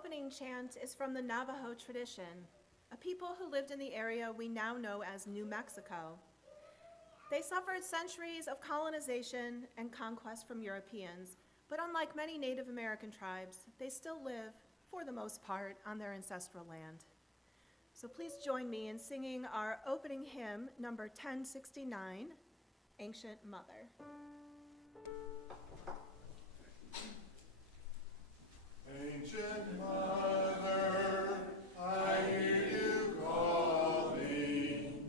opening chant is from the Navajo tradition, a people who lived in the area we now know as New Mexico. They suffered centuries of colonization and conquest from Europeans, but unlike many Native American tribes, they still live, for the most part, on their ancestral land. So please join me in singing our opening hymn, number 1069, Ancient Mother. Ancient Mother, I hear you calling.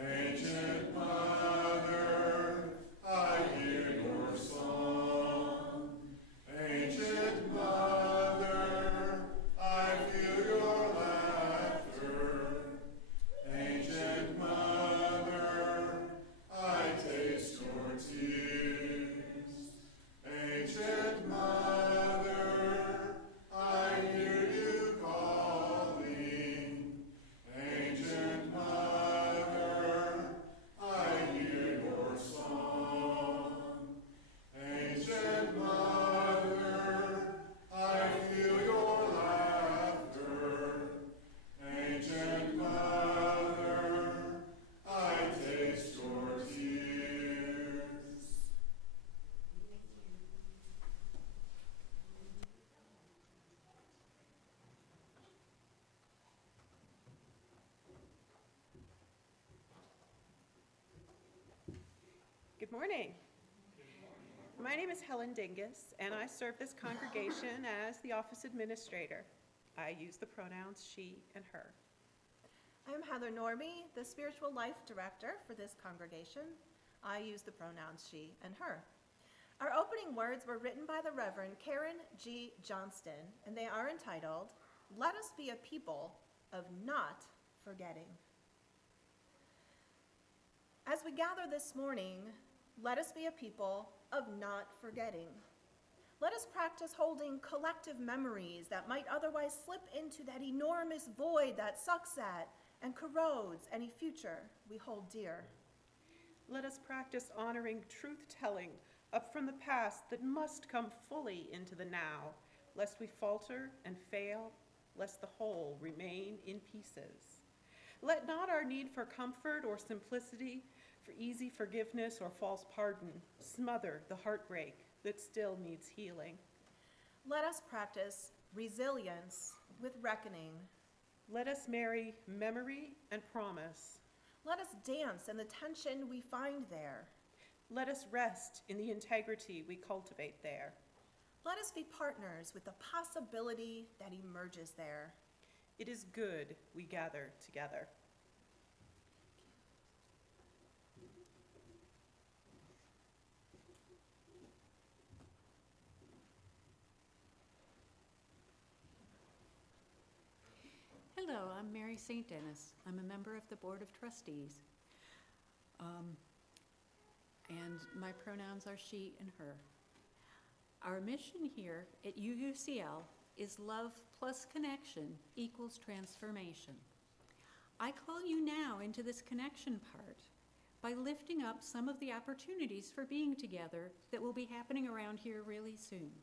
Ancient Mother, I hear your song. Ancient Mother, I feel your laughter. Ancient Mother, I taste your tears. Ancient Mother, Good morning. My name is Helen Dingus, and I serve this congregation as the office administrator. I use the pronouns she and her. I'm Heather Norby, the spiritual life director for this congregation. I use the pronouns she and her. Our opening words were written by the Reverend Karen G. Johnston, and they are entitled, "Let Us Be a People of Not Forgetting." As we gather this morning, let us be a people of not forgetting. Let us practice holding collective memories that might otherwise slip into that enormous void that sucks at and corrodes any future we hold dear. Let us practice honoring truth-telling up from the past that must come fully into the now, lest we falter and fail, lest the whole remain in pieces. Let not our need for comfort or simplicity, for easy forgiveness or false pardon, smother the heartbreak that still needs healing. Let us practice resilience with reckoning. Let us marry memory and promise. Let us dance in the tension we find there. Let us rest in the integrity we cultivate there. Let us be partners with the possibility that emerges there. It is good we gather together. Hello, I'm Mary St. Dennis. I'm a member of the Board of Trustees. And my pronouns are she and her. Our mission here at UUCL is love plus connection equals transformation. I call you now into this connection part by lifting up some of the opportunities for being together that will be happening around here really soon.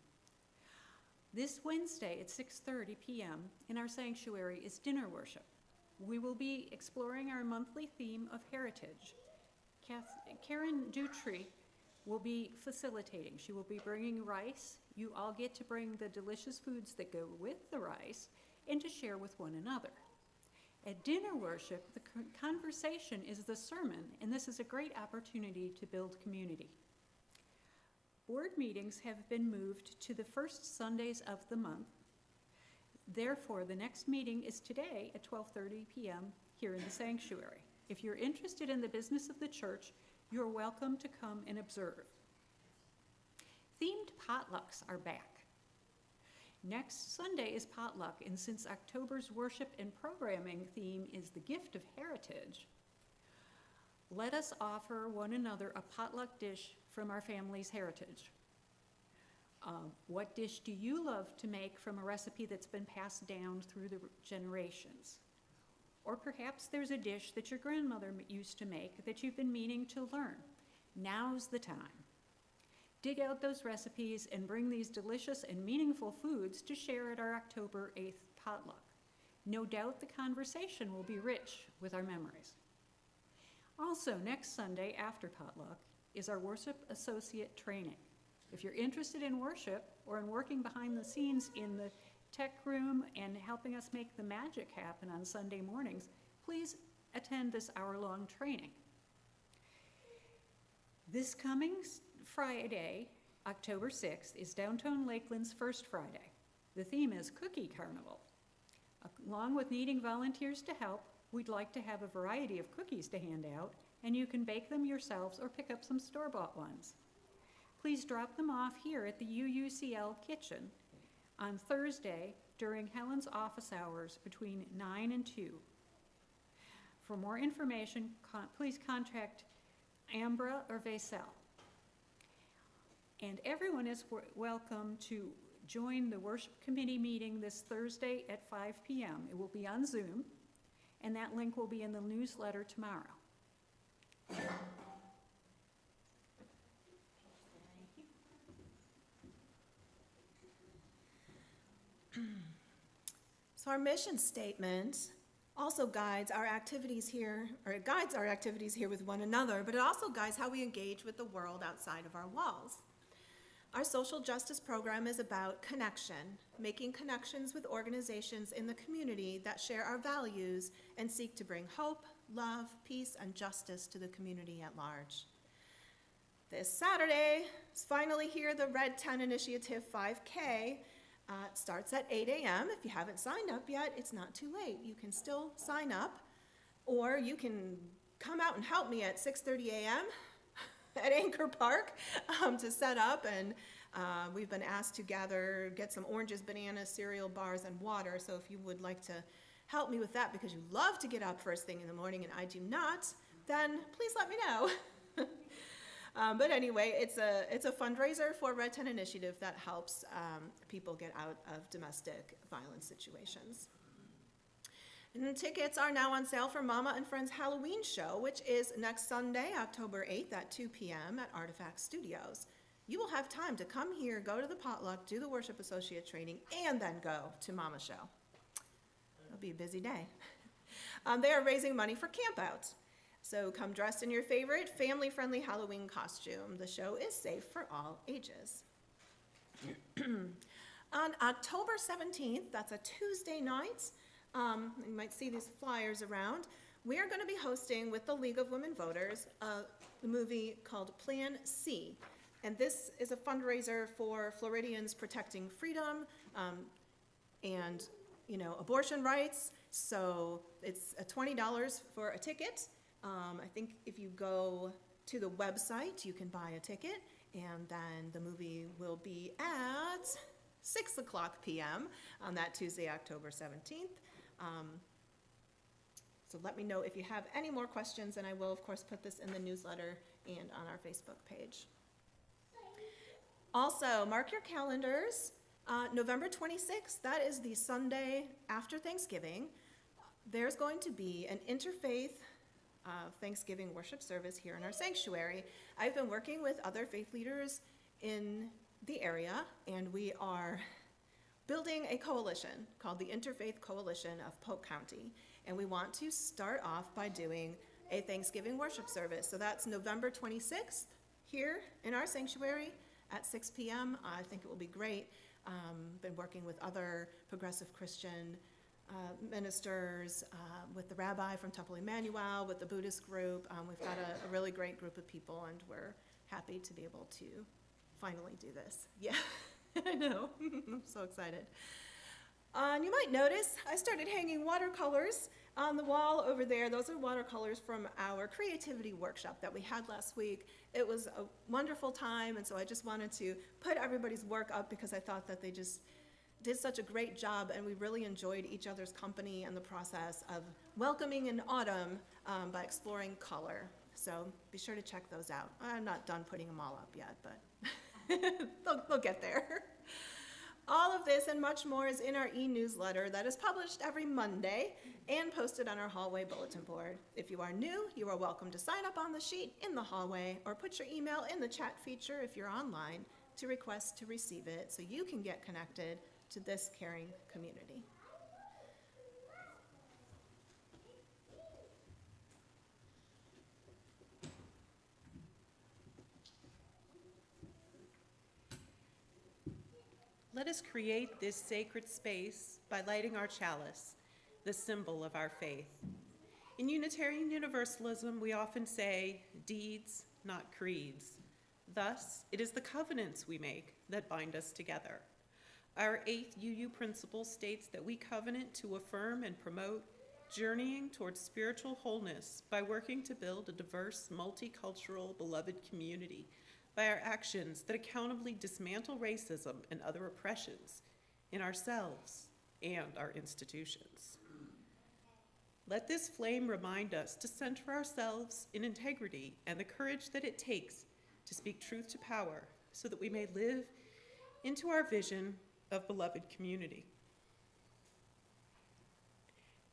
This Wednesday at 6:30 p.m. in our sanctuary is dinner worship. We will be exploring our monthly theme of heritage. Karen Dutry will be facilitating. She will be bringing rice. You all get to bring the delicious foods that go with the rice and to share with one another. At dinner worship, the conversation is the sermon, and this is a great opportunity to build community. Board meetings have been moved to the first Sundays of the month. Therefore, the next meeting is today at 12:30 p.m. here in the sanctuary. If you're interested in the business of the church, you're welcome to come and observe. Themed potlucks are back. Next Sunday is potluck, and since October's worship and programming theme is the gift of heritage, let us offer one another a potluck dish from our family's heritage. What dish do you love to make from a recipe that's been passed down through the generations? Or perhaps there's a dish that your grandmother used to make that you've been meaning to learn. Now's the time. dig out those recipes and bring these delicious and meaningful foods to share at our October 8th potluck. No doubt the conversation will be rich with our memories. Also, next Sunday after potluck is our worship associate training. If you're interested in worship or in working behind the scenes in the tech room and helping us make the magic happen on Sunday mornings, please attend this hour-long training. This coming Friday, October 6th, is Downtown Lakeland's first Friday. The theme is Cookie Carnival. Along with needing volunteers to help, we'd like to have a variety of cookies to hand out, and you can bake them yourselves or pick up some store-bought ones. Please drop them off here at the UUCL kitchen on Thursday during Helen's office hours between 9 and 2. For more information, please contact Ambra or Vaisel. And everyone is welcome to join the worship committee meeting this Thursday at 5 p.m. It will be on Zoom, and that link will be in the newsletter tomorrow. So our mission statement also guides our activities here, or it guides our activities here with one another, but it also guides how we engage with the world outside of our walls. Our social justice program is about connection, making connections with organizations in the community that share our values and seek to bring hope, love, peace, and justice to the community at large. This Saturday is finally here, the Red 10 Initiative 5K. It starts at 8 a.m. If you haven't signed up yet, it's not too late. You can still sign up, or you can come out and help me at 6:30 a.m. at Anchor Park to set up, and we've been asked to get some oranges, bananas, cereal, bars, and water. So if you would like to help me with that because you love to get up first thing in the morning and I do not, then please let me know. But anyway, it's a fundraiser for Red 10 Initiative that helps people get out of domestic violence situations. And the tickets are now on sale for Mama and Friends Halloween show, which is next Sunday, October 8th at 2 p.m. at Artifact Studios. You will have time to come here, go to the potluck, do the worship associate training, and then go to Mama show. It'll be a busy day. They are raising money for campouts. So come dressed in your favorite family-friendly Halloween costume. The show is safe for all ages. On October 17th, that's a Tuesday night, you might see these flyers around, we are going to be hosting with the League of Women Voters a movie called Plan C. And this is a fundraiser for Floridians protecting freedom and abortion rights. So it's $20 for a ticket. I think if you go to the website, you can buy a ticket, and then the movie will be at 6 o'clock p.m. on that Tuesday, October 17th. So let me know if you have any more questions, and I will, of course, put this in the newsletter and on our Facebook page. Also, mark your calendars. November 26th, that is the Sunday after Thanksgiving. There's going to be an interfaith Thanksgiving worship service here in our sanctuary. I've been working with other faith leaders in the area, and we are building a coalition called the Interfaith Coalition of Polk County, and we want to start off by doing a Thanksgiving worship service. So that's November 26th here in our sanctuary at 6 p.m. I think it will be great. Been working with other progressive Christian ministers, with the rabbi from Temple Emmanuel, with the Buddhist group. We've got a really great group of people, and we're happy to be able to finally do this. Yeah, I know. I'm so excited. And you might notice I started hanging watercolors on the wall over there. Those are watercolors from our creativity workshop that we had last week. It was a wonderful time, and so I just wanted to put everybody's work up because I thought that they just did such a great job, and we really enjoyed each other's company and the process of welcoming in autumn by exploring color. So be sure to check those out. I'm not done putting them all up yet, but they'll get there. All of this and much more is in our e-newsletter that is published every Monday and posted on our hallway bulletin board. If you are new, you are welcome to sign up on the sheet in the hallway or put your email in the chat feature if you're online to request to receive it so you can get connected to this caring community. Let us create this sacred space by lighting our chalice, the symbol of our faith. In Unitarian Universalism, we often say, deeds, not creeds. Thus, it is the covenants we make that bind us together. Our 8th UU principle states that we covenant to affirm and promote journeying towards spiritual wholeness by working to build a diverse, multicultural, beloved community by our actions that accountably dismantle racism and other oppressions in ourselves and our institutions. Let this flame remind us to center ourselves in integrity and the courage that it takes to speak truth to power so that we may live into our vision of beloved community.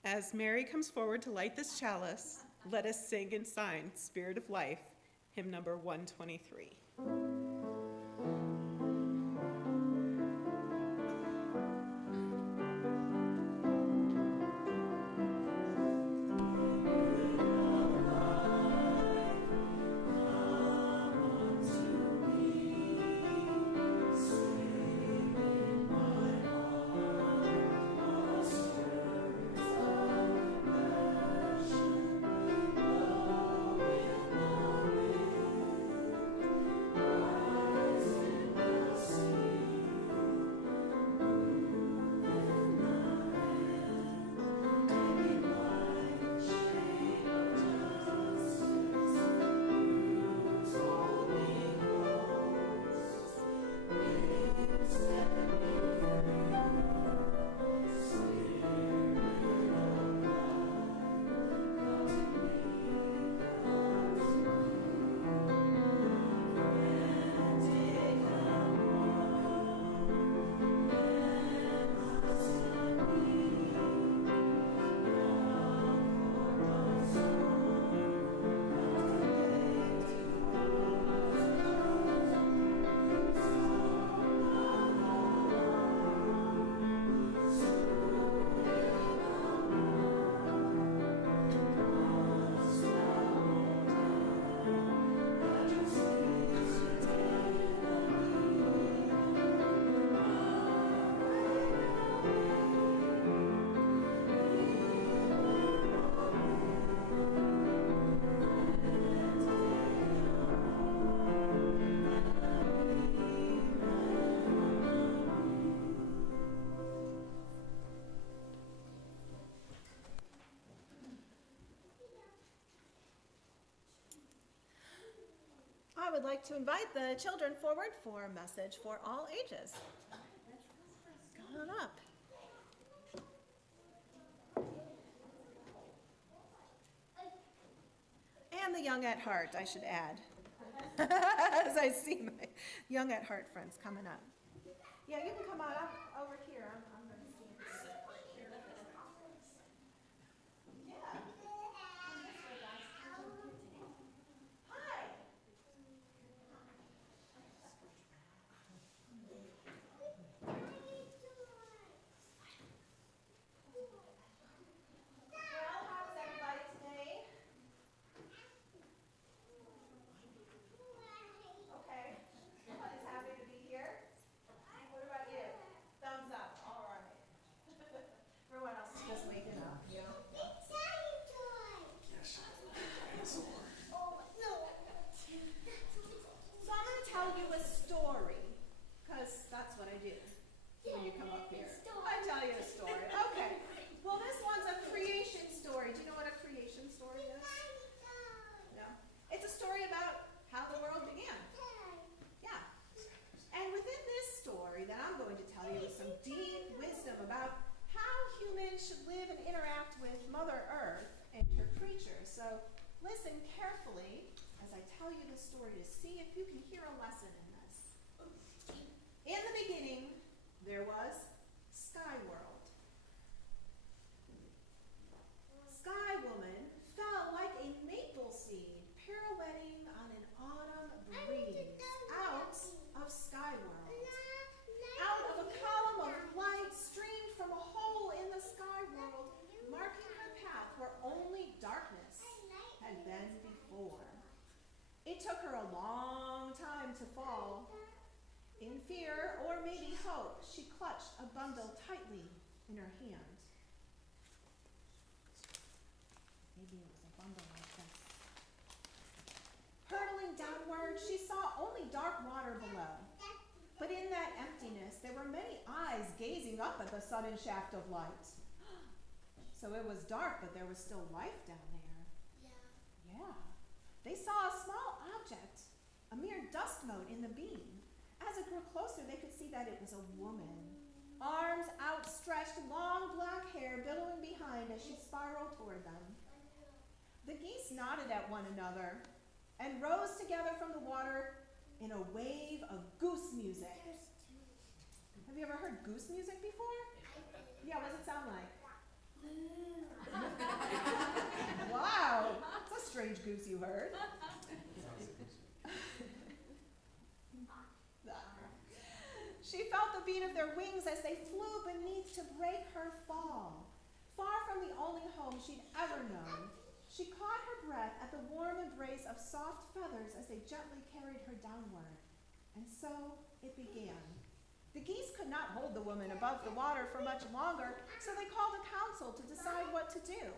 As Mary comes forward to light this chalice, let us sing and sign Spirit of Life, hymn number 123. I would like to invite the children forward for a message for all ages. Come on up. And the young at heart, I should add. As I see my young at heart friends coming up. Yeah, you can come on up over here. I'm going to see. Yeah. Hi. Well, how's everybody today? Okay. Everybody's happy to be here. What about you? Thumbs up. All right. Everyone else is just waking up, you know? Oh, no. So I'm going to tell you a story, because that's what I do when you come up here. I tell you a story. Okay. Well, this one's a creation story. Do you know what a creation story is? No? It's a story about how the world began. Yeah. And within this story that I'm going to tell you is some deep wisdom about how humans should live and interact with Mother Earth and her creatures. So listen carefully as I tell you this story to see if you can hear a lesson in this. In the beginning, there was Sky World. Sky Woman fell like a maple seed pirouetting on an autumn breeze out of Sky World. Out of a column of light streamed from a hole in the Sky World, marking her path where only darkness had been before. It took her a long time to fall. In fear, or maybe hope, she clutched a bundle tightly in her hand. Maybe it was a bundle like this. Hurtling downward, she saw only dark water below. But in that emptiness, there were many eyes gazing up at the sudden shaft of light. So it was dark, but there was still life down there. Yeah. They saw a small object, a mere dust mote in the beam. As it grew closer, they could see that it was a woman. Arms outstretched, long black hair billowing behind as she spiraled toward them. The geese nodded at one another and rose together from the water in a wave of goose music. Have you ever heard goose music before? Yeah, what does it sound like? Wow, that's a strange goose you heard. She felt the beat of their wings as they flew beneath to break her fall. Far from the only home she'd ever known, she caught her breath at the warm embrace of soft feathers as they gently carried her downward. And so it began. The geese could not hold the woman above the water for much longer, so they called a council to decide what to do.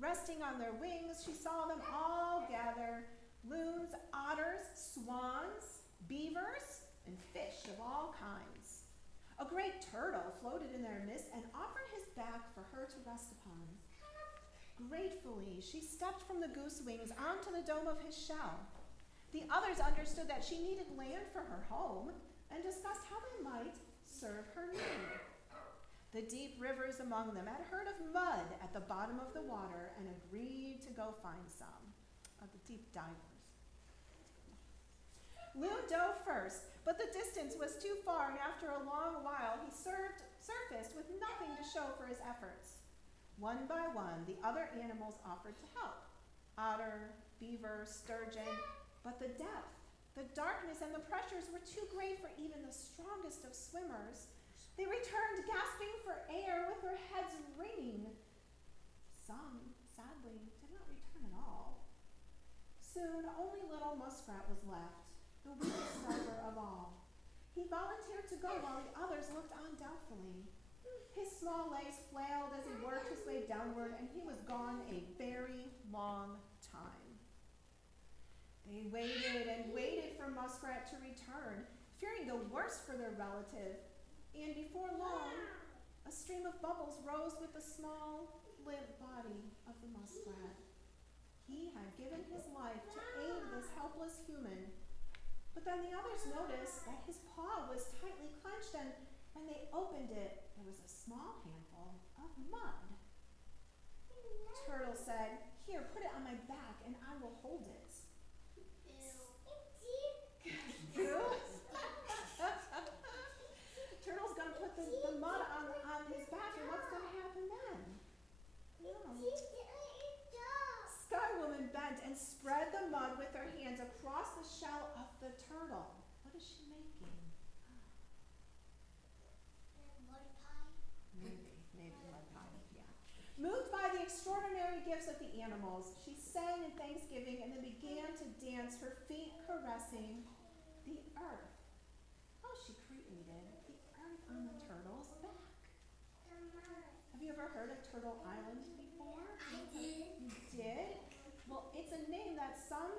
Resting on their wings, she saw them all gather: loons, otters, swans, beavers, and fish of all kinds. A great turtle floated in their midst and offered his back for her to rest upon. Gratefully, she stepped from the goose wings onto the dome of his shell. The others understood that she needed land for her home and discussed how they might serve her need. The deep rivers among them had heard of mud at the bottom of the water and agreed to go find some of the deep divers. Loon dove first, but the distance was too far, and after a long while he surfaced with nothing to show for his efforts. One by one, the other animals offered to help: otter, beaver, sturgeon, but the depth, the darkness, and the pressures were too great for even the strongest of swimmers. They returned gasping for air with their heads ringing. Some, sadly, did not return at all. Soon, only little Muskrat was left, the weakest diver of all. He volunteered to go while the others looked on doubtfully. His small legs flailed as he worked his way downward, and he was gone a very long time. They waited and waited for Muskrat to return, fearing the worst for their relative, and before long, a stream of bubbles rose with the small, limp body of the muskrat. He had given his life to aid this helpless human, but then the others noticed that his paw was tightly clenched, and when they opened it, there was a small handful of mud. Turtle said, "Here, put it on my back, and I will hold it." Turtle's gonna put the mud on his back, and what's gonna happen then? Sky Woman bent and spread the mud with her hands across the shell of the turtle. What is she making? Maybe mud pie, yeah. Moved by the extraordinary gifts of the animals, she sang in thanksgiving and then began to dance, her feet caressing the earth. Oh, she created the earth on the turtle's back. Have you ever heard of Turtle Island before? I did. You did? Well, it's a name that some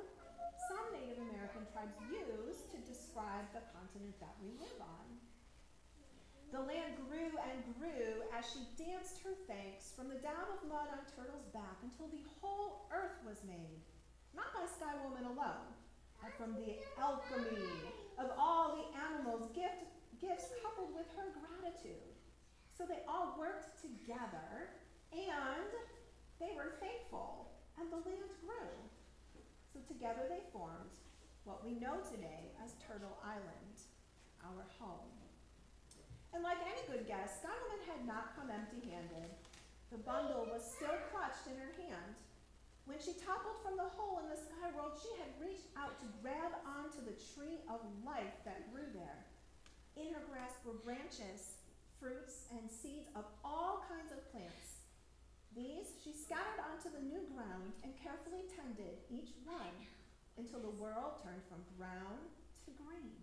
Native American tribes use to describe the continent that we live on. The land grew and grew as she danced her thanks from the dab of mud on Turtle's back until the whole earth was made, not by Sky Woman alone, but from the alchemy of all the animals' gifts coupled with her gratitude. So they all worked together, and they were thankful, and the land grew. So together they formed what we know today as Turtle Island, our home. And like any good guest, Sky Woman had not come empty-handed. The bundle was still clutched in her hand. When she toppled from the hole in the sky world, she had reached out to grab onto the tree of life that grew there. In her grasp were branches, fruits, and seeds of all kinds of plants. These she scattered onto the new ground and carefully tended each one until the world turned from brown to green.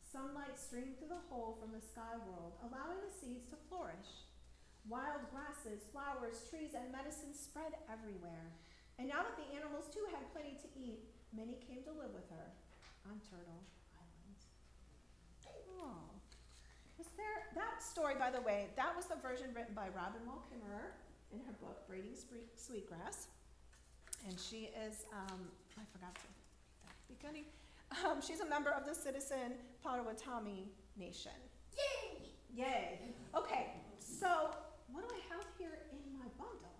Sunlight streamed through the hole from the sky world, allowing the seeds to flourish. Wild grasses, flowers, trees, and medicine spread everywhere. And now that the animals too had plenty to eat, many came to live with her on Turtle Island. Oh. Was there, that story, by the way, that was the version written by Robin Wall Kimmerer in her book, Braiding Sweetgrass. And she is, I forgot to read that beginning. She's a member of the Citizen Potawatomi Nation. Yay! Yay. Okay, so what do I have here in my bundle?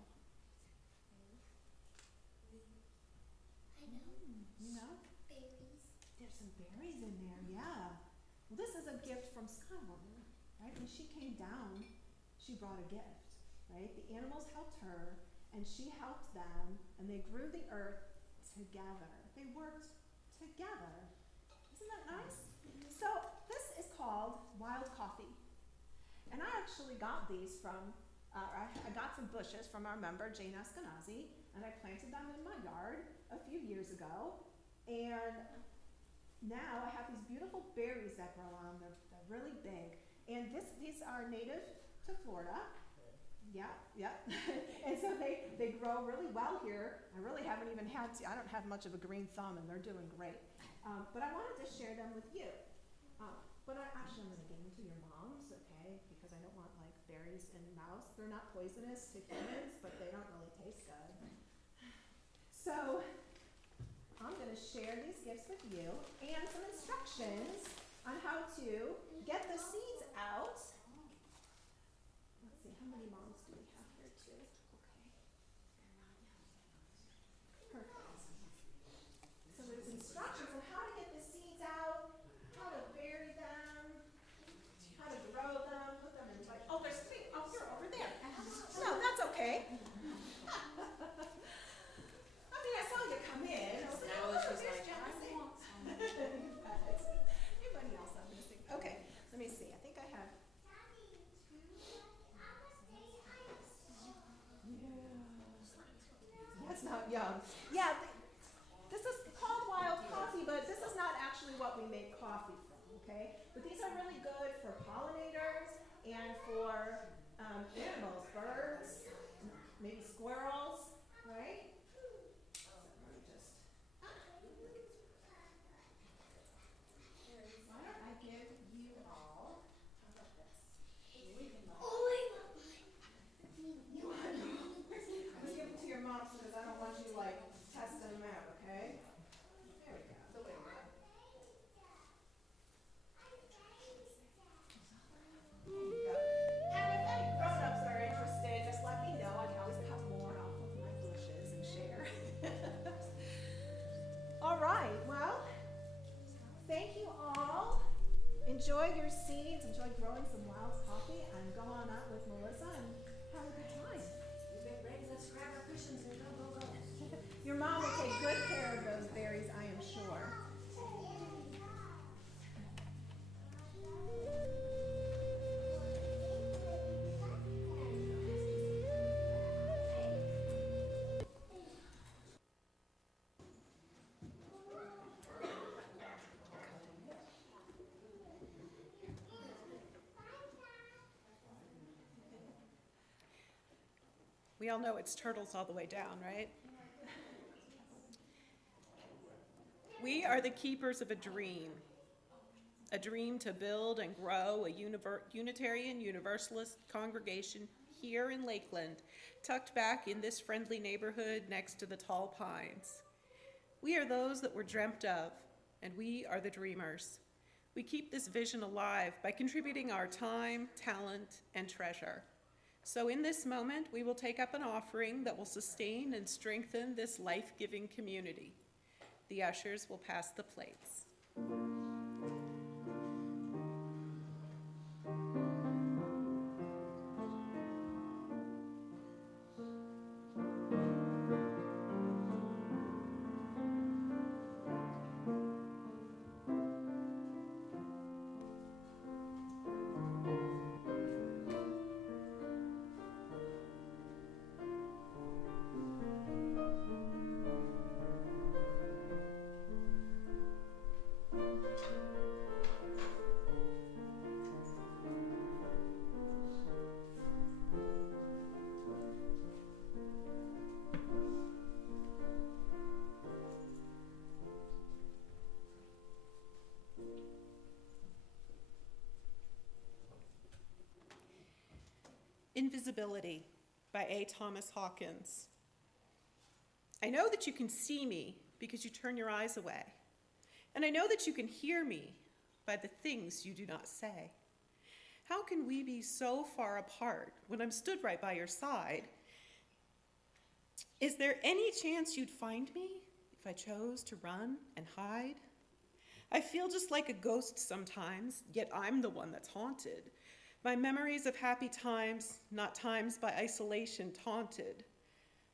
I know. You know? Berries. There's some berries in there, yeah. Well, this is a gift from Sky Woman, right? When she came down, she brought a gift, right? The animals helped her, and she helped them, and they grew the earth together. They worked together. Isn't that nice? So this is called wild coffee. And I actually got these from, I got some bushes from our member, Jane Eskenazi, and I planted them in my yard a few years ago. And now I have these beautiful berries that grow on them. They're really big. And these are native to Florida. Yeah. And so they grow really well here. I really haven't even had to, I don't have much of a green thumb, and they're doing great. But I wanted to share them with you. But I'm going to give them to your moms, okay? Because I don't want like berries in mouths. They're not poisonous to humans, but they don't really taste good. So I'm going to share these gifts with you and some instructions on how to get the seeds out. Let's see, how many moms do we have here too? Okay. Perfect. So there's instructions on how to get the seeds out, how to bury them, how to grow them, put them in like, oh, there's three. Oh, you're over there. No, that's okay. I mean, I saw you come in. I was like, oh, there's Jesse. Anybody else I'm missing? Okay, let me see. I think I have. That's not young. Yeah, this is called wild coffee, but this is not actually what we make coffee from, okay? But these are really good for pollinators and for animals, birds, maybe squirrels, right? So let me just. Why don't I give you all? How about this? Oh my God. You want to? Let's give them to your moms because I don't want you like testing them out, okay? There we go. The way we go. There you go. And if any grown-ups are interested, just let me know. I can always cut more off of my bushes and share. All right. Well, thank you all. Enjoy your seeds. Enjoy growing some wild coffee, and go on out with Melissa and have a good time. You've been ready. Let's grab our cushions and go. Your mom will take good care of those berries, I am sure. We all know it's turtles all the way down, right? We are the keepers of a dream to build and grow a Unitarian Universalist congregation here in Lakeland, tucked back in this friendly neighborhood next to the tall pines. We are those that were dreamt of, and we are the dreamers. We keep this vision alive by contributing our time, talent, and treasure. So in this moment, we will take up an offering that will sustain and strengthen this life-giving community. The ushers will pass the plates. Invisibility by A. Thomas Hawkins. I know that you can see me because you turn your eyes away. And I know that you can hear me by the things you do not say. How can we be so far apart when I'm stood right by your side? Is there any chance you'd find me if I chose to run and hide? I feel just like a ghost sometimes, yet I'm the one that's haunted. My memories of happy times, not times by isolation taunted.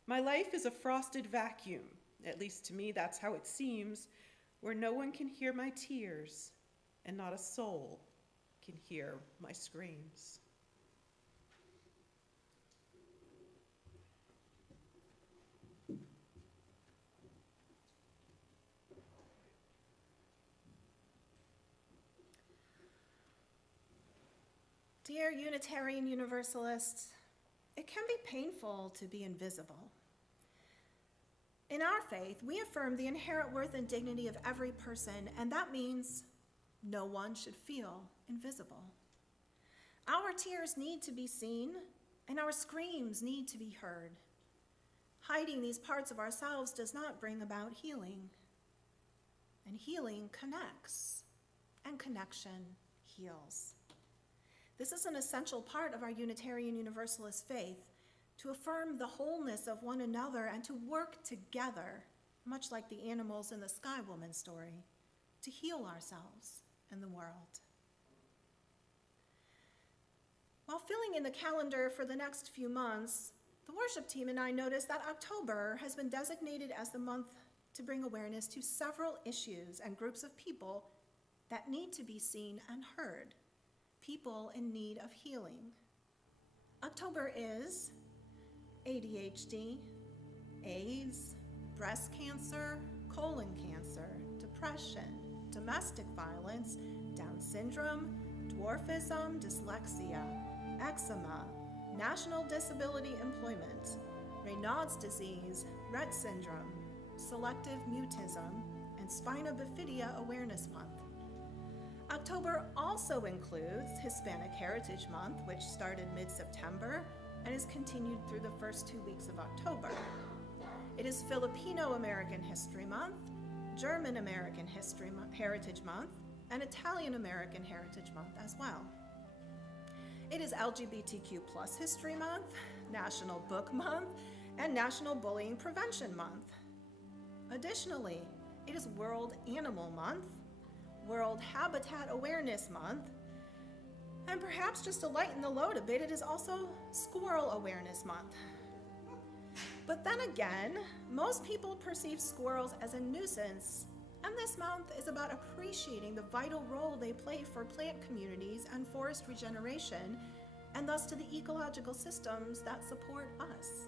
My life is a frosted vacuum, at least to me that's how it seems, where no one can hear my tears and not a soul can hear my screams. Dear Unitarian Universalists, it can be painful to be invisible. In our faith, we affirm the inherent worth and dignity of every person, and that means no one should feel invisible. Our tears need to be seen, and our screams need to be heard. Hiding these parts of ourselves does not bring about healing, and healing connects, and connection heals. This is an essential part of our Unitarian Universalist faith, to affirm the wholeness of one another and to work together, much like the animals in the Sky Woman story, to heal ourselves and the world. While filling in the calendar for the next few months, the worship team and I noticed that October has been designated as the month to bring awareness to several issues and groups of people that need to be seen and heard. People in need of healing. October is ADHD, AIDS, breast cancer, colon cancer, depression, domestic violence, Down syndrome, dwarfism, dyslexia, eczema, National Disability Employment, Raynaud's disease, Rett syndrome, selective mutism, and Spina Bifida Awareness Month. October also includes Hispanic Heritage Month, which started mid-September and is continued through the first 2 weeks of October. It is Filipino American History Month, German American Heritage Month, and Italian American Heritage Month as well. It is LGBTQ+ History Month, National Book Month, and National Bullying Prevention Month. Additionally, it is World Animal Month, World Habitat Awareness Month, and perhaps just to lighten the load a bit, it is also Squirrel Awareness Month. But then again, most people perceive squirrels as a nuisance, and this month is about appreciating the vital role they play for plant communities and forest regeneration, and thus to the ecological systems that support us.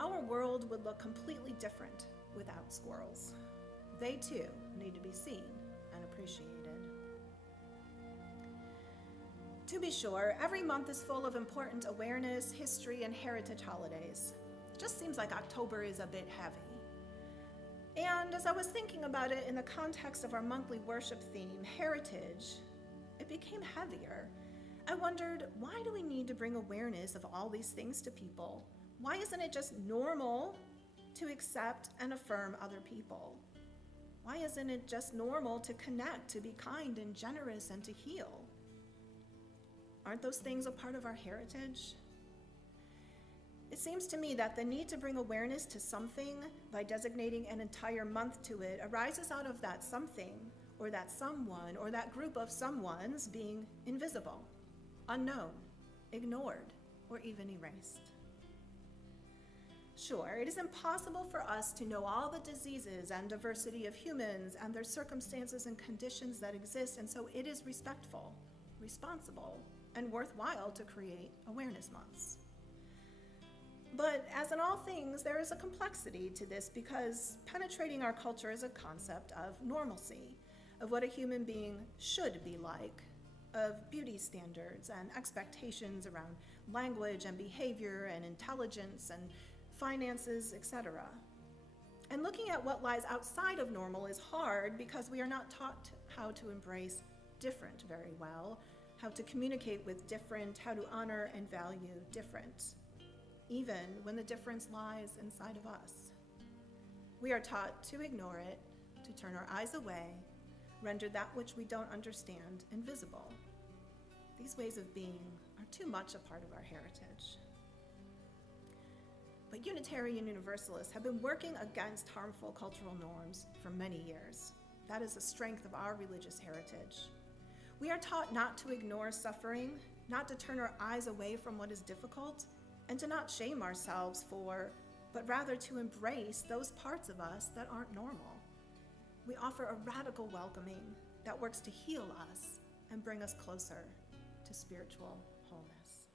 Our world would look completely different without squirrels. They too need to be seen and appreciated. To be sure, every month is full of important awareness, history, and heritage holidays. It just seems like October is a bit heavy. And as I was thinking about it in the context of our monthly worship theme, heritage, it became heavier. I wondered, why do we need to bring awareness of all these things to people? Why isn't it just normal to accept and affirm other people? Why isn't it just normal to connect, to be kind and generous, and to heal? Aren't those things a part of our heritage? It seems to me that the need to bring awareness to something by designating an entire month to it arises out of that something, or that someone, or that group of someones being invisible, unknown, ignored, or even erased. Sure, it is impossible for us to know all the diseases and diversity of humans and their circumstances and conditions that exist, and so it is respectful, responsible, and worthwhile to create awareness months. But as in all things, there is a complexity to this because penetrating our culture is a concept of normalcy, of what a human being should be like, of beauty standards and expectations around language and behavior and intelligence and finances, etc. And looking at what lies outside of normal is hard because we are not taught how to embrace different very well, how to communicate with different, how to honor and value different, even when the difference lies inside of us. We are taught to ignore it, to turn our eyes away, render that which we don't understand invisible. These ways of being are too much a part of our heritage. But Unitarian Universalists have been working against harmful cultural norms for many years. That is a strength of our religious heritage. We are taught not to ignore suffering, not to turn our eyes away from what is difficult, and to not shame ourselves for, but rather to embrace those parts of us that aren't normal. We offer a radical welcoming that works to heal us and bring us closer to spiritual wholeness.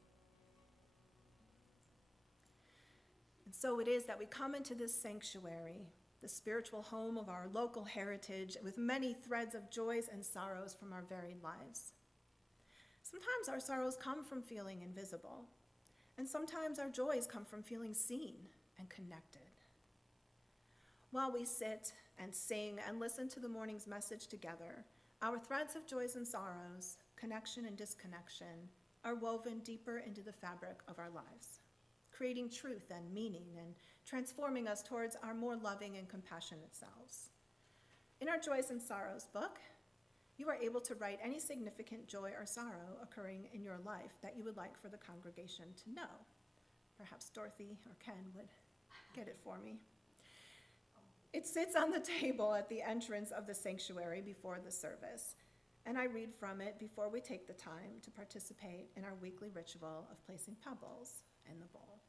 And so it is that we come into this sanctuary, the spiritual home of our local heritage, with many threads of joys and sorrows from our varied lives. Sometimes our sorrows come from feeling invisible, and sometimes our joys come from feeling seen and connected. While we sit and sing and listen to the morning's message together, our threads of joys and sorrows, connection and disconnection, are woven deeper into the fabric of our lives, creating truth and meaning and transforming us towards our more loving and compassionate selves. In our Joys and Sorrows book, you are able to write any significant joy or sorrow occurring in your life that you would like for the congregation to know. Perhaps Dorothy or Ken would get it for me. It sits on the table at the entrance of the sanctuary before the service, and I read from it before we take the time to participate in our weekly ritual of placing pebbles in the bowl.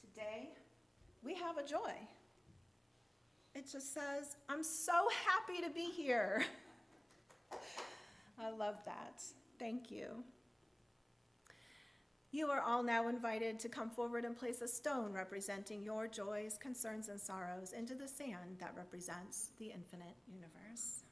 Today, we have a joy. It just says, I'm so happy to be here. I love that. Thank you. You are all now invited to come forward and place a stone representing your joys, concerns, and sorrows into the sand that represents the infinite universe.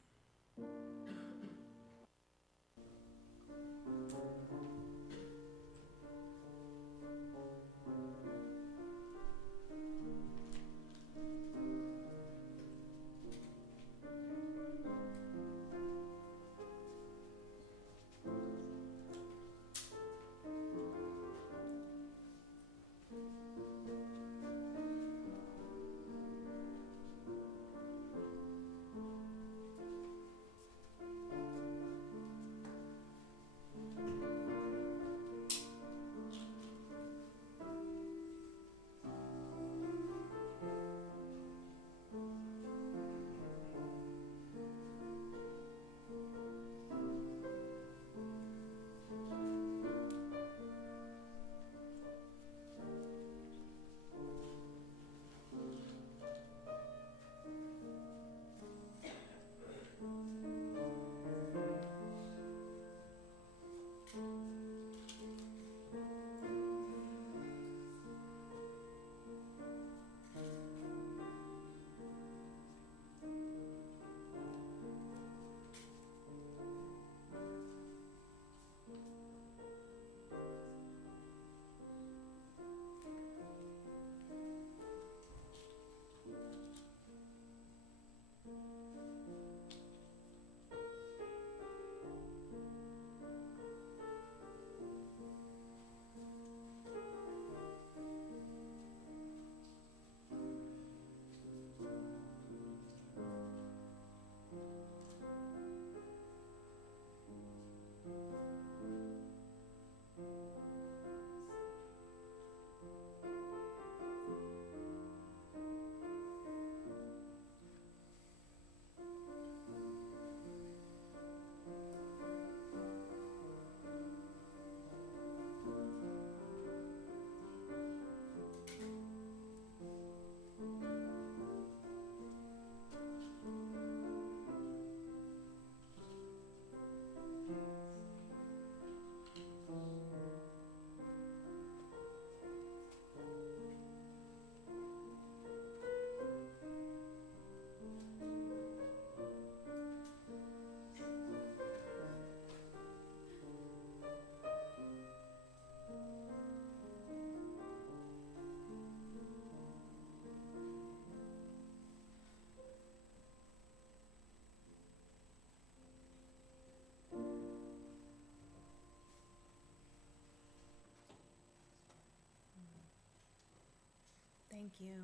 Thank you.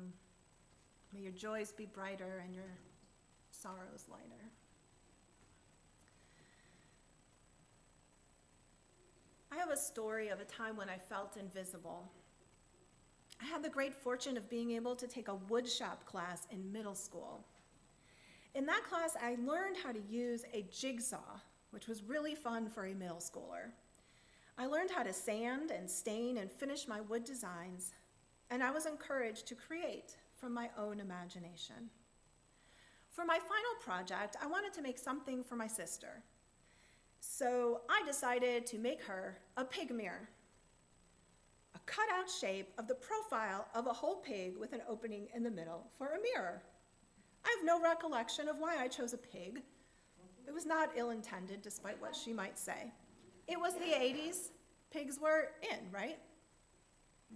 May your joys be brighter and your sorrows lighter. I have a story of a time when I felt invisible. I had the great fortune of being able to take a woodshop class in middle school. In that class, I learned how to use a jigsaw, which was really fun for a middle schooler. I learned how to sand and stain and finish my wood designs, and I was encouraged to create from my own imagination. For my final project, I wanted to make something for my sister. So I decided to make her a pig mirror, a cutout shape of the profile of a whole pig with an opening in the middle for a mirror. I have no recollection of why I chose a pig. It was not ill-intended, despite what she might say. It was the 80s. Pigs were in, right?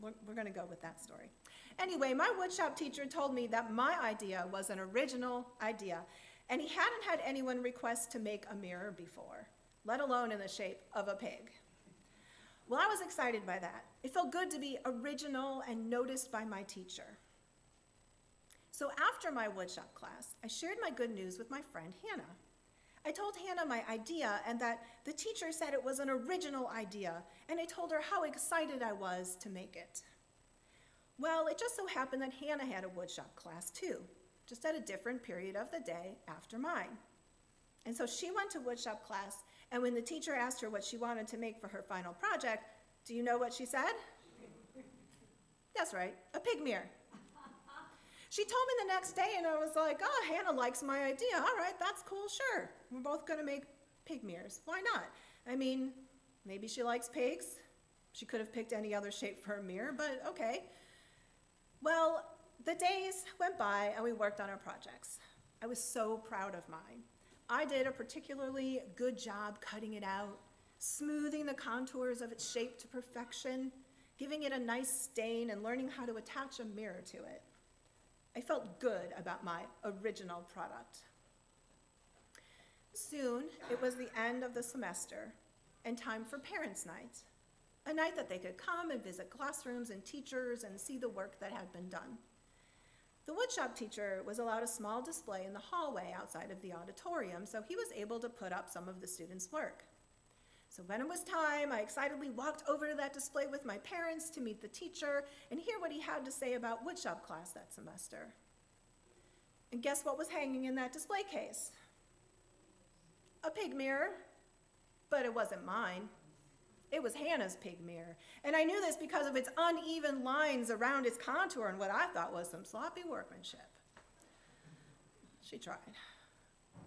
We're going to go with that story. Anyway, my woodshop teacher told me that my idea was an original idea, and he hadn't had anyone request to make a mirror before, let alone in the shape of a pig. Well, I was excited by that. It felt good to be original and noticed by my teacher. So after my woodshop class, I shared my good news with my friend Hannah. I told Hannah my idea and that the teacher said it was an original idea, and I told her how excited I was to make it. Well, it just so happened that Hannah had a woodshop class too, just at a different period of the day after mine. And so she went to woodshop class, and when the teacher asked her what she wanted to make for her final project, do you know what she said? That's right, a pig mirror. She told me the next day, and I was like, oh, Hannah likes my idea. All right, that's cool, sure. We're both gonna make pig mirrors. Why not? I mean, maybe she likes pigs. She could have picked any other shape for a mirror, but okay. Well, the days went by, and we worked on our projects. I was so proud of mine. I did a particularly good job cutting it out, smoothing the contours of its shape to perfection, giving it a nice stain, and learning how to attach a mirror to it. I felt good about my original product. Soon, it was the end of the semester and time for Parents' Night, a night that they could come and visit classrooms and teachers and see the work that had been done. The woodshop teacher was allowed a small display in the hallway outside of the auditorium, so he was able to put up some of the students' work. So when it was time, I excitedly walked over to that display with my parents to meet the teacher and hear what he had to say about woodshop class that semester. And guess what was hanging in that display case? A pig mirror, but it wasn't mine. It was Hannah's pig mirror, and I knew this because of its uneven lines around its contour and what I thought was some sloppy workmanship. She tried.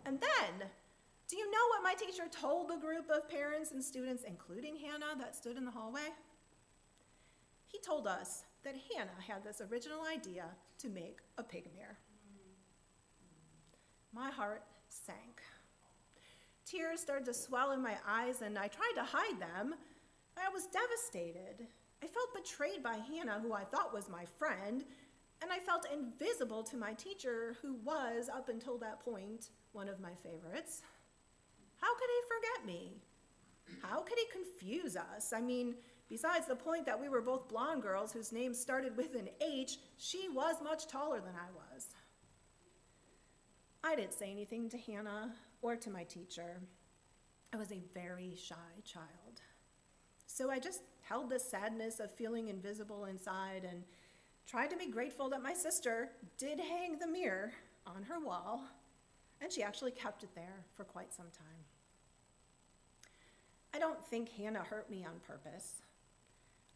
And then, do you know what my teacher told the group of parents and students, including Hannah, that stood in the hallway? He told us that Hannah had this original idea to make a pig mirror. My heart sank. Tears started to swell in my eyes, and I tried to hide them. I was devastated. I felt betrayed by Hannah, who I thought was my friend, and I felt invisible to my teacher, who was, up until that point, one of my favorites. How could he forget me? How could he confuse us? I mean, besides the point that we were both blonde girls whose names started with an H, she was much taller than I was. I didn't say anything to Hannah or to my teacher. I was a very shy child. So I just held the sadness of feeling invisible inside and tried to be grateful that my sister did hang the mirror on her wall, and she actually kept it there for quite some time. I don't think Hannah hurt me on purpose.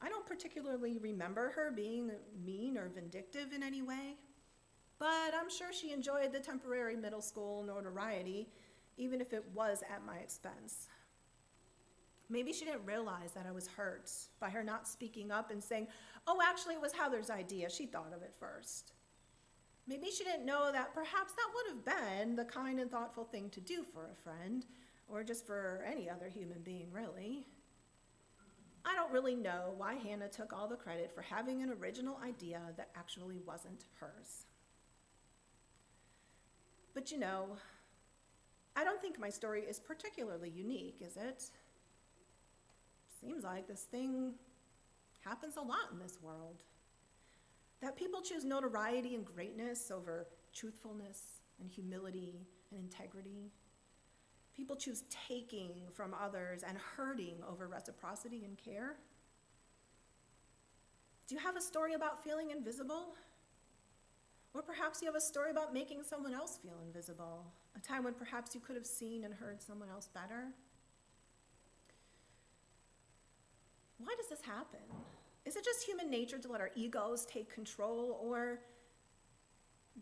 I don't particularly remember her being mean or vindictive in any way, but I'm sure she enjoyed the temporary middle school notoriety, even if it was at my expense. Maybe she didn't realize that I was hurt by her not speaking up and saying, oh, actually, it was Heather's idea. She thought of it first. Maybe she didn't know that perhaps that would have been the kind and thoughtful thing to do for a friend, or just for any other human being, really. I don't really know why Hannah took all the credit for having an original idea that actually wasn't hers. But you know, I don't think my story is particularly unique, is it? Seems like this thing happens a lot in this world. That people choose notoriety and greatness over truthfulness and humility and integrity. People choose taking from others and hurting over reciprocity and care. Do you have a story about feeling invisible? Or perhaps you have a story about making someone else feel invisible, a time when perhaps you could have seen and heard someone else better. Why does this happen? Is it just human nature to let our egos take control, or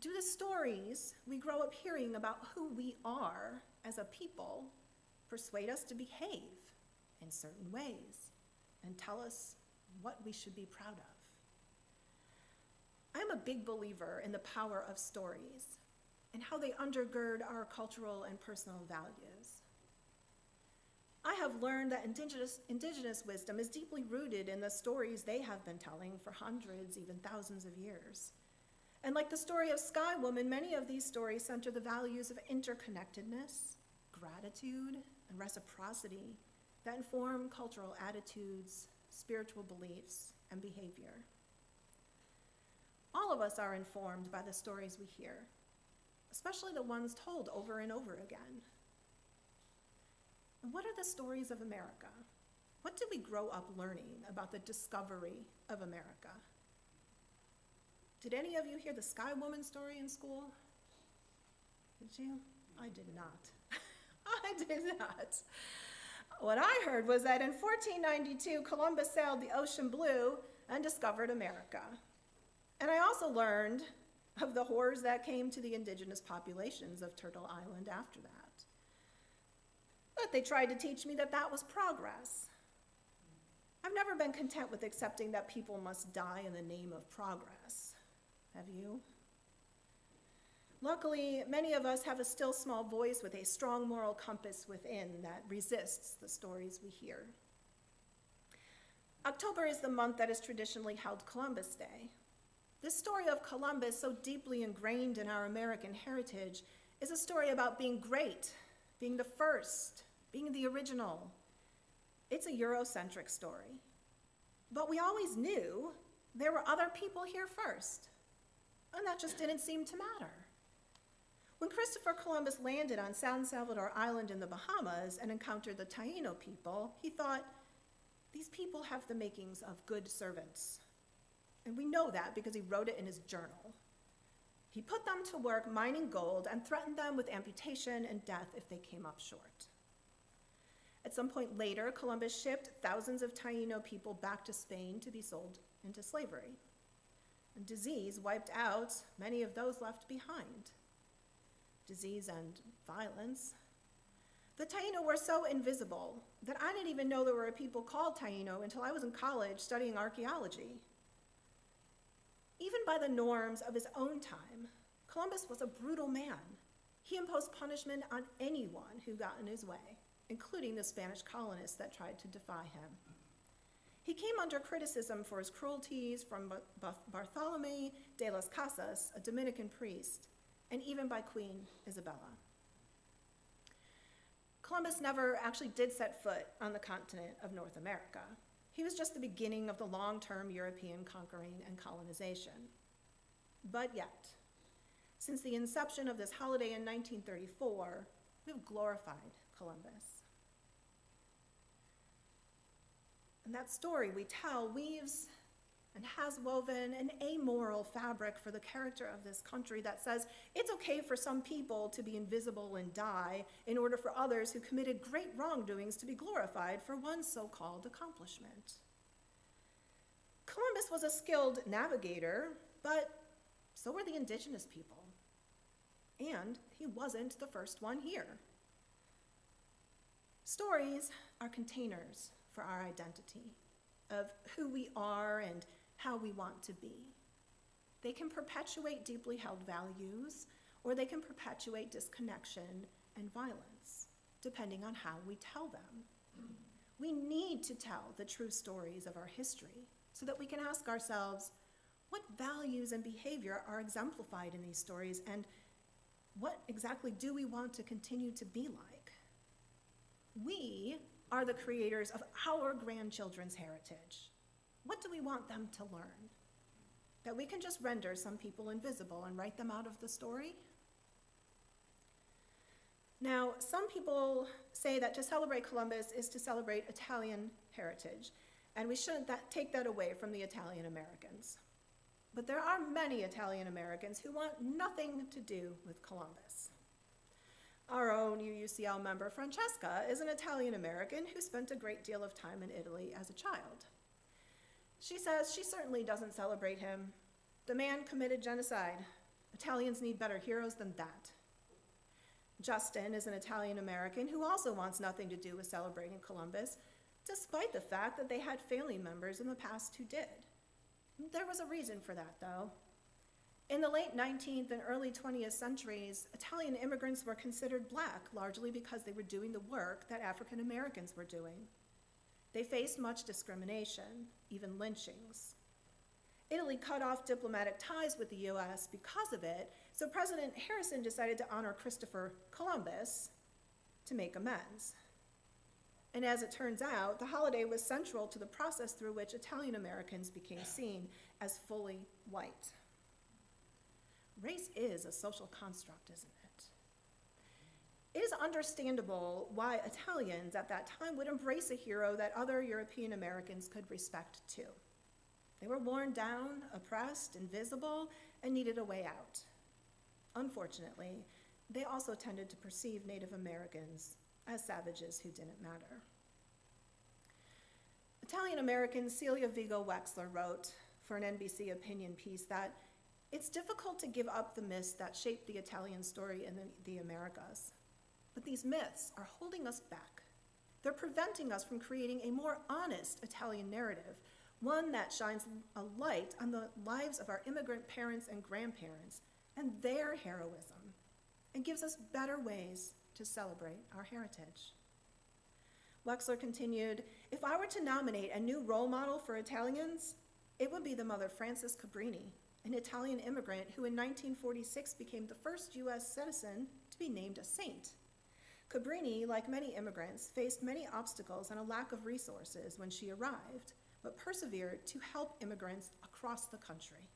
do the stories we grow up hearing about who we are as a people persuade us to behave in certain ways and tell us what we should be proud of? I'm a big believer in the power of stories and how they undergird our cultural and personal values. I have learned that indigenous wisdom is deeply rooted in the stories they have been telling for hundreds, even thousands of years. And like the story of Sky Woman, many of these stories center the values of interconnectedness, gratitude, and reciprocity that inform cultural attitudes, spiritual beliefs, and behavior. All of us are informed by the stories we hear, especially the ones told over and over again. And what are the stories of America? What did we grow up learning about the discovery of America? Did any of you hear the Sky Woman story in school? Did you? I did not. I did not. What I heard was that in 1492, Columbus sailed the ocean blue and discovered America. And I also learned of the horrors that came to the indigenous populations of Turtle Island after that. But they tried to teach me that that was progress. I've never been content with accepting that people must die in the name of progress. Have you? Luckily, many of us have a still small voice with a strong moral compass within that resists the stories we hear. October is the month that is traditionally held Columbus Day. This story of Columbus, so deeply ingrained in our American heritage, is a story about being great, being the first, being the original. It's a Eurocentric story. But we always knew there were other people here first, and that just didn't seem to matter. When Christopher Columbus landed on San Salvador Island in the Bahamas and encountered the Taino people, he thought, these people have the makings of good servants. And we know that because he wrote it in his journal. He put them to work mining gold and threatened them with amputation and death if they came up short. At some point later, Columbus shipped thousands of Taino people back to Spain to be sold into slavery. And disease wiped out many of those left behind. Disease and violence. The Taino were so invisible that I didn't even know there were a people called Taino until I was in college studying archaeology. Even by the norms of his own time, Columbus was a brutal man. He imposed punishment on anyone who got in his way, including the Spanish colonists that tried to defy him. He came under criticism for his cruelties from Bartolomé de las Casas, a Dominican priest, and even by Queen Isabella. Columbus never actually did set foot on the continent of North America. He was just the beginning of the long-term European conquering and colonization. But yet, since the inception of this holiday in 1934, we've glorified Columbus. And that story we tell weaves and has woven an amoral fabric for the character of this country that says it's okay for some people to be invisible and die in order for others who committed great wrongdoings to be glorified for one so-called accomplishment. Columbus was a skilled navigator, but so were the indigenous people. And he wasn't the first one here. Stories are containers for our identity, of who we are and how we want to be. They can perpetuate deeply held values, or they can perpetuate disconnection and violence, depending on how we tell them. We need to tell the true stories of our history so that we can ask ourselves, what values and behavior are exemplified in these stories, and what exactly do we want to continue to be like? We are the creators of our grandchildren's heritage. What do we want them to learn? that we can just render some people invisible and write them out of the story? Now, some people say that to celebrate Columbus is to celebrate Italian heritage, and we shouldn't take that away from the Italian Americans. But there are many Italian Americans who want nothing to do with Columbus. Our own UUCL member, Francesca, is an Italian American who spent a great deal of time in Italy as a child. She says she certainly doesn't celebrate him. The man committed genocide. Italians need better heroes than that. Justin is an Italian American who also wants nothing to do with celebrating Columbus, despite the fact that they had family members in the past who did. There was a reason for that, though. In the late 19th and early 20th centuries, Italian immigrants were considered black, largely because they were doing the work that African Americans were doing. They faced much discrimination, even lynchings. Italy cut off diplomatic ties with the US because of it, so President Harrison decided to honor Christopher Columbus to make amends. And as it turns out, the holiday was central to the process through which Italian Americans became seen as fully white. Race is a social construct, isn't it? It is understandable why Italians at that time would embrace a hero that other European Americans could respect too. They were worn down, oppressed, invisible, and needed a way out. Unfortunately, they also tended to perceive Native Americans as savages who didn't matter. Italian American Celia Vigo Wexler wrote for an NBC opinion piece that it's difficult to give up the myths that shaped the Italian story in the Americas, but these myths are holding us back. They're preventing us from creating a more honest Italian narrative, one that shines a light on the lives of our immigrant parents and grandparents and their heroism, and gives us better ways to celebrate our heritage. Wexler continued, if I were to nominate a new role model for Italians, it would be the Mother Frances Cabrini, an Italian immigrant who in 1946 became the first US citizen to be named a saint. Cabrini, like many immigrants, faced many obstacles and a lack of resources when she arrived, but persevered to help immigrants across the country.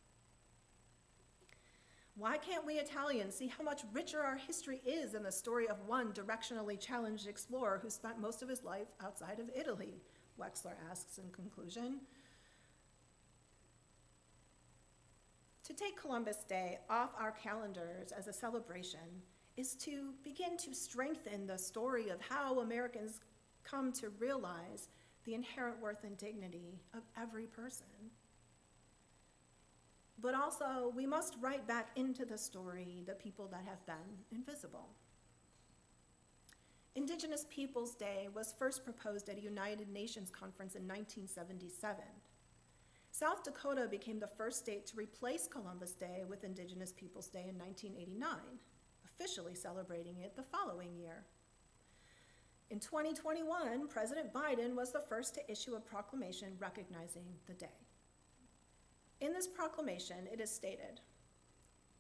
Why can't we Italians see how much richer our history is than the story of one directionally challenged explorer who spent most of his life outside of Italy? Wexler asks in conclusion. To take Columbus Day off our calendars as a celebration is to begin to strengthen the story of how Americans come to realize the inherent worth and dignity of every person. But also, we must write back into the story the people that have been invisible. Indigenous Peoples Day was first proposed at a United Nations conference in 1977. South Dakota became the first state to replace Columbus Day with Indigenous Peoples Day in 1989, officially celebrating it the following year. In 2021, President Biden was the first to issue a proclamation recognizing the day. In this proclamation, it is stated,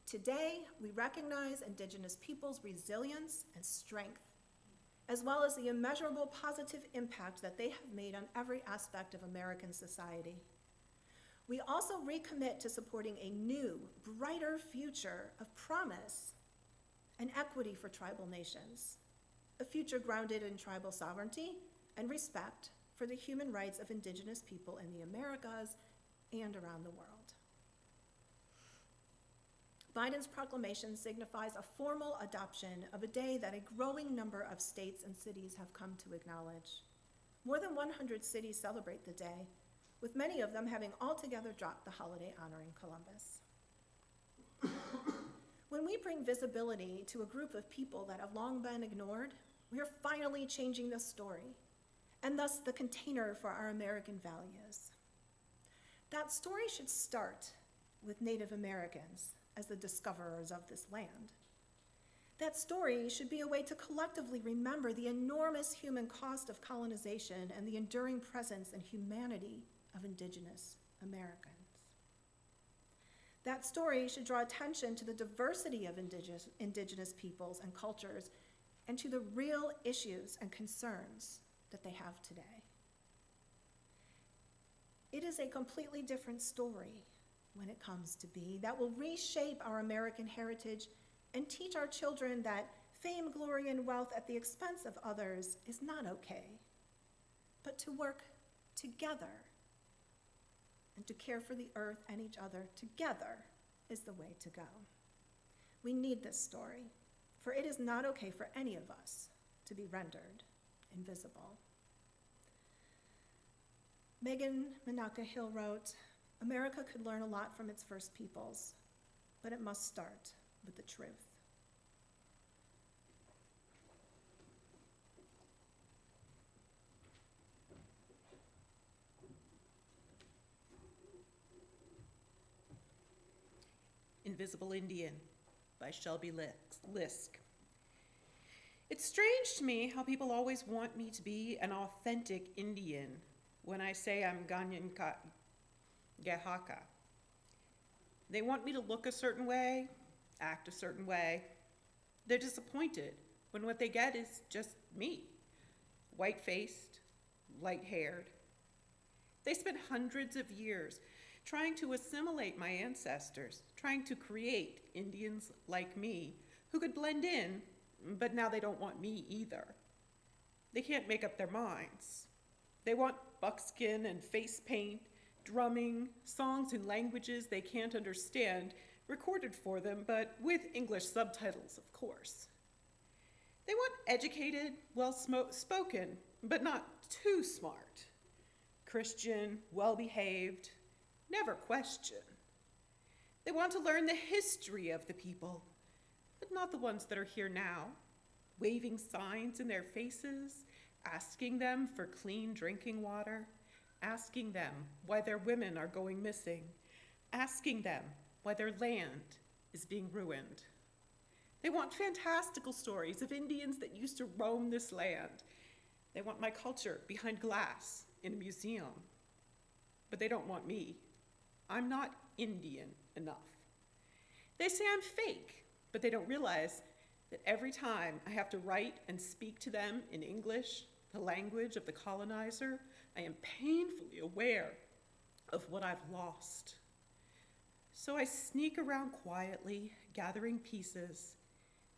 today we recognize Indigenous peoples' resilience and strength, as well as the immeasurable positive impact that they have made on every aspect of American society. We also recommit to supporting a new, brighter future of promise and equity for tribal nations, a future grounded in tribal sovereignty and respect for the human rights of Indigenous people in the Americas and around the world. Biden's proclamation signifies a formal adoption of a day that a growing number of states and cities have come to acknowledge. More than 100 cities celebrate the day, with many of them having altogether dropped the holiday honoring Columbus. When we bring visibility to a group of people that have long been ignored, we are finally changing the story, and thus the container for our American values. That story should start with Native Americans as the discoverers of this land. That story should be a way to collectively remember the enormous human cost of colonization and the enduring presence and humanity of Indigenous Americans. That story should draw attention to the diversity of Indigenous peoples and cultures and to the real issues and concerns that they have today. It is a completely different story when it comes to be, that will reshape our American heritage and teach our children that fame, glory, and wealth at the expense of others is not okay, but to work together and to care for the earth and each other together is the way to go. We need this story, for it is not okay for any of us to be rendered invisible. Megan Manaka Hill wrote, "America could learn a lot from its first peoples, but it must start with the truth." Invisible Indian by Shelby Lisk. It's strange to me how people always want me to be an authentic Indian when I say I'm Ganyan Gahaka. They want me to look a certain way, act a certain way. They're disappointed when what they get is just me, white-faced, light-haired. They spent hundreds of years trying to assimilate my ancestors, trying to create Indians like me who could blend in, but now they don't want me either. They can't make up their minds. They want buckskin and face paint, drumming, songs in languages they can't understand, recorded for them, but with English subtitles, of course. They want educated, well-spoken, but not too smart. Christian, well-behaved, never question. They want to learn the history of the people, but not the ones that are here now, waving signs in their faces, asking them for clean drinking water, asking them why their women are going missing, asking them why their land is being ruined. They want fantastical stories of Indians that used to roam this land. They want my culture behind glass in a museum, but they don't want me. I'm not Indian enough. They say I'm fake, but they don't realize that every time I have to write and speak to them in English, the language of the colonizer, I am painfully aware of what I've lost. So I sneak around quietly, gathering pieces,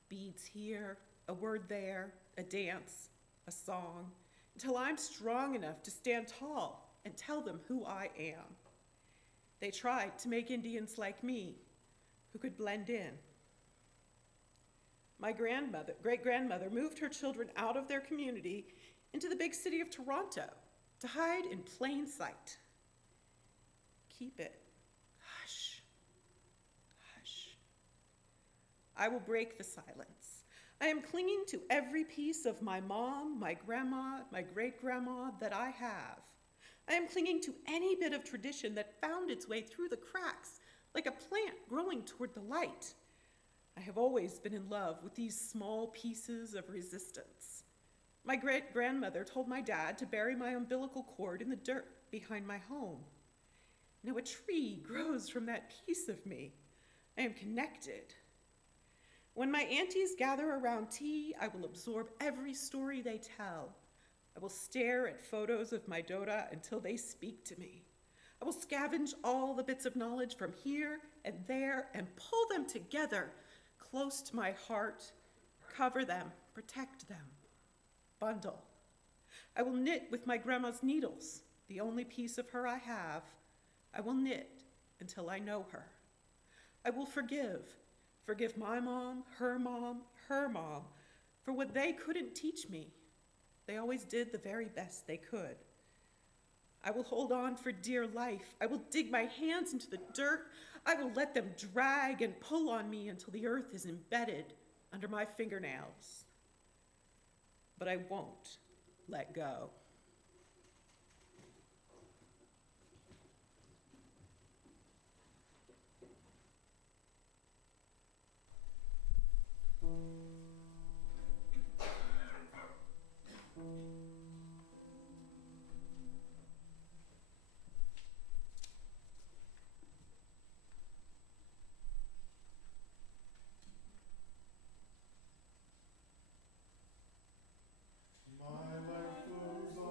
beads here, a word there, a dance, a song, until I'm strong enough to stand tall and tell them who I am. They tried to make Indians like me, who could blend in. My great-grandmother moved her children out of their community into the big city of Toronto to hide in plain sight. Keep it. Hush. Hush. I will break the silence. I am clinging to every piece of my mom, my grandma, my great-grandma that I have. I am clinging to any bit of tradition that found its way through the cracks, like a plant growing toward the light. I have always been in love with these small pieces of resistance. My great-grandmother told my dad to bury my umbilical cord in the dirt behind my home. Now a tree grows from that piece of me. I am connected. When my aunties gather around tea, I will absorb every story they tell. I will stare at photos of my Dora until they speak to me. I will scavenge all the bits of knowledge from here and there and pull them together close to my heart, cover them, protect them, bundle. I will knit with my grandma's needles, the only piece of her I have. I will knit until I know her. I will forgive my mom, her mom, her mom, for what they couldn't teach me. They always did the very best they could. I will hold on for dear life. I will dig my hands into the dirt. I will let them drag and pull on me until the earth is embedded under my fingernails. But I won't let go. My life goes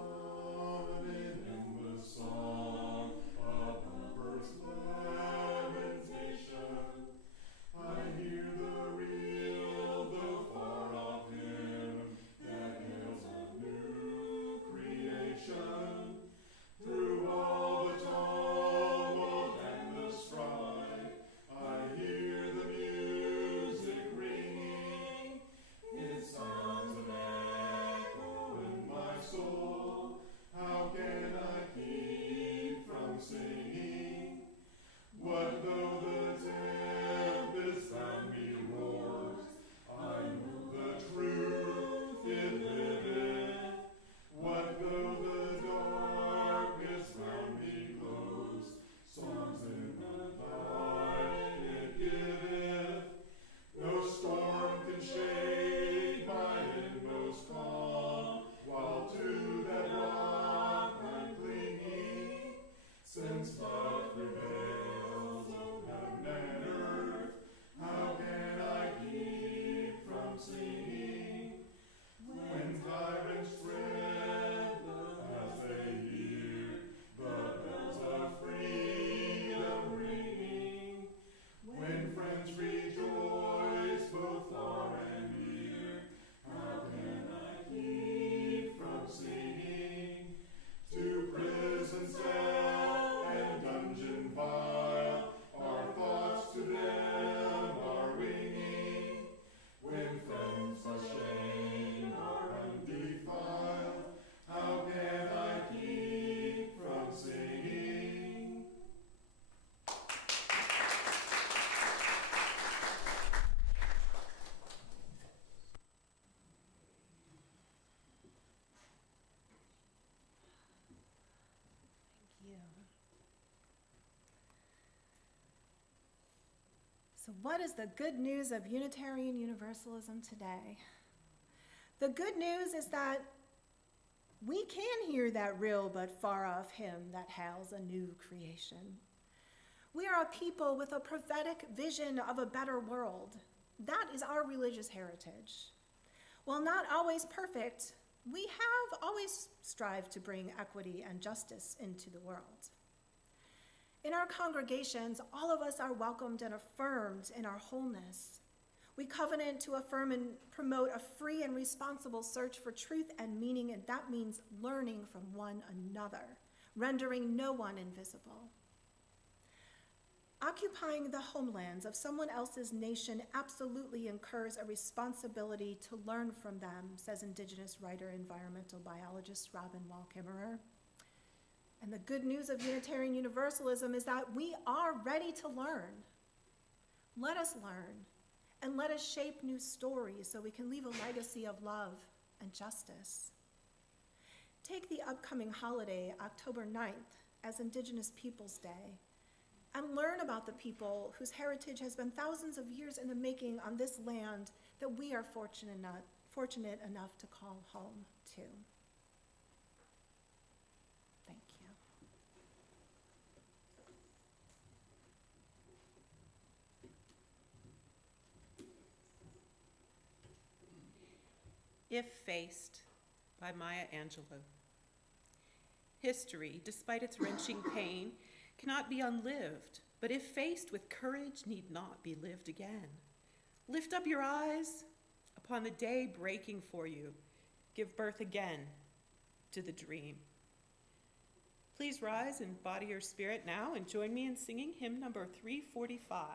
So what is the good news of Unitarian Universalism today? The good news is that we can hear that real but far-off hymn that hails a new creation. We are a people with a prophetic vision of a better world. That is our religious heritage. While not always perfect, we have always strived to bring equity and justice into the world. In our congregations, all of us are welcomed and affirmed in our wholeness. We covenant to affirm and promote a free and responsible search for truth and meaning, and that means learning from one another, rendering no one invisible. Occupying the homelands of someone else's nation absolutely incurs a responsibility to learn from them, says Indigenous writer, environmental biologist Robin Wall Kimmerer. And the good news of Unitarian Universalism is that we are ready to learn. Let us learn, and let us shape new stories so we can leave a legacy of love and justice. Take the upcoming holiday, October 9th, as Indigenous Peoples' Day, and learn about the people whose heritage has been thousands of years in the making on this land that we are fortunate enough to call home to. Thank you. If Faced by Maya Angelou. History, despite its wrenching pain, cannot be unlived, but if faced with courage, need not be lived again. Lift up your eyes upon the day breaking for you. Give birth again to the dream. Please rise and body your spirit now and join me in singing hymn number 345.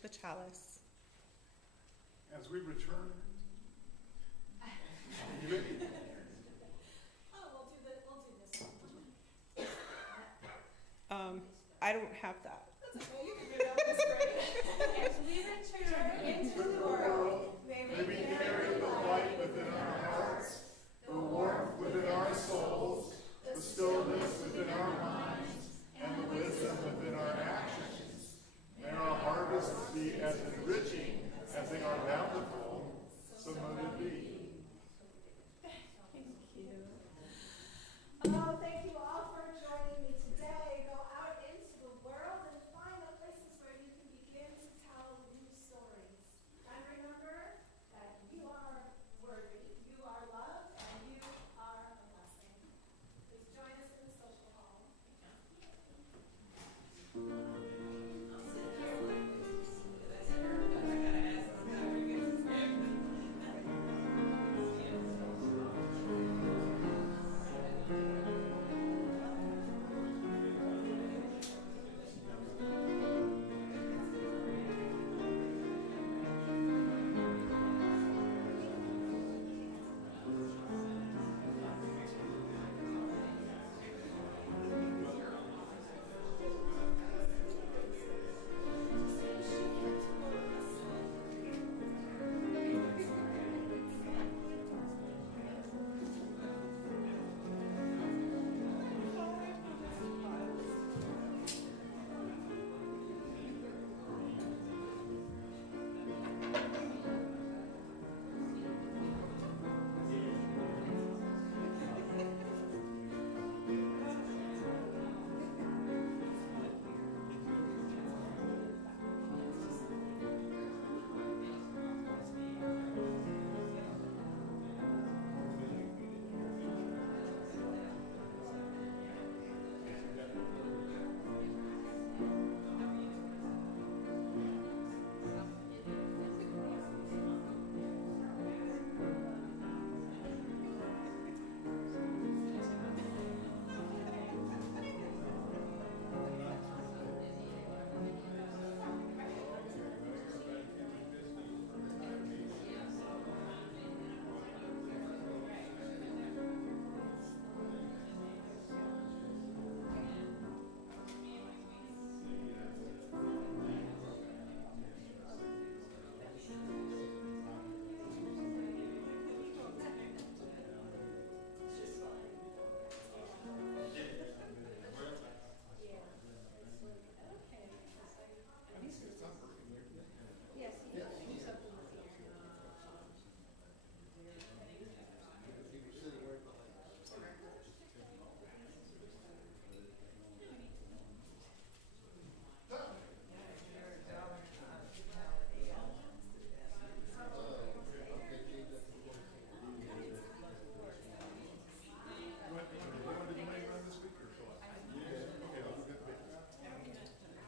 The chalice. As we return